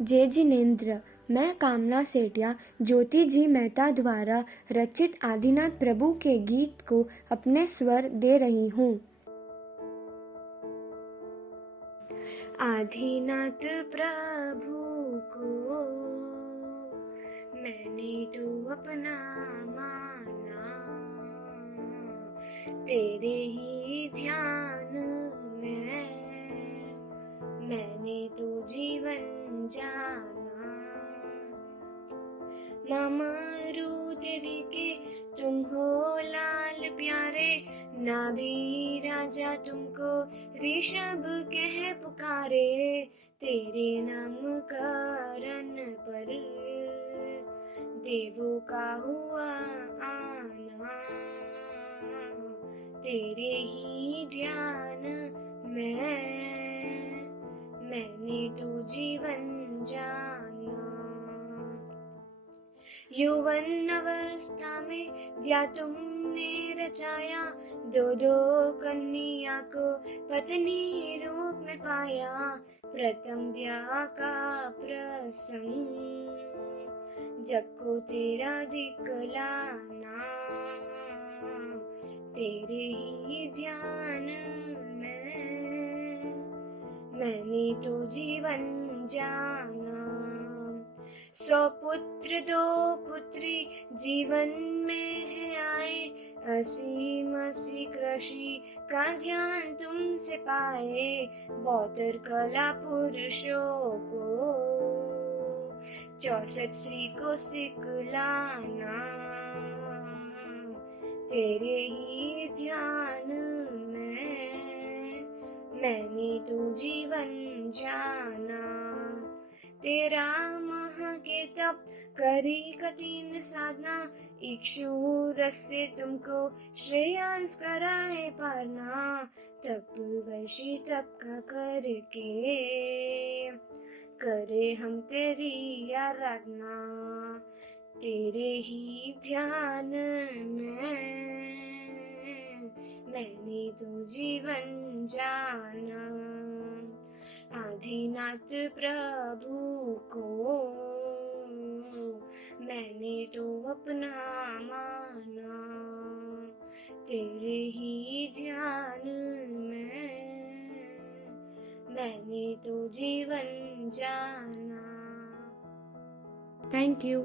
जय जिनेन्द्र। मैं कामना सेठिया ज्योति जी मेहता द्वारा रचित आदिनाथ प्रभु के गीत को अपने स्वर दे रही हूँ। आदिनाथ प्रभु को मैंने तो अपना माना, तेरे ही ध्यान में मैंने तो जीवन जाना। मामरू देवी के तुम हो लाल प्यारे, नाभि राजा तुमको ऋषभ कह पुकारे। तेरे नामकरण पर देवों का हुआ आना, तेरे ही ध्यान में मैंने तो जीवन जाना। यौवन अवस्था में ब्याह तुमने रचाया, दो दो कन्या को पत्नी रूप में पाया। प्रथम ब्याह का प्रसंग जग को तेरा दिखलाना, तेरे ही ध्यान में मैंने तो जीवन जाना। 100 पुत्र 2 पुत्री जीवन में है आए, असीम कृषि का ध्यान तुमसे पाए। 72 कला पुरुषों को 64 स्त्री को सिखलाना, तेरे ही ध्यान में मैंने तो जीवन जाना। तेरा माह के तप करी कठिन साधना, इक्षुरस से तुमको श्रेयांस कराए पारना। तप वर्षी तप का करके करे हम तेरी आराधना, तेरे ही ध्यान में मैंने तो जीवन जाना। आदिनाथ प्रभु को मैंने तो अपना माना, तेरे ही ध्यान में मैंने तो जीवन जाना। Thank you.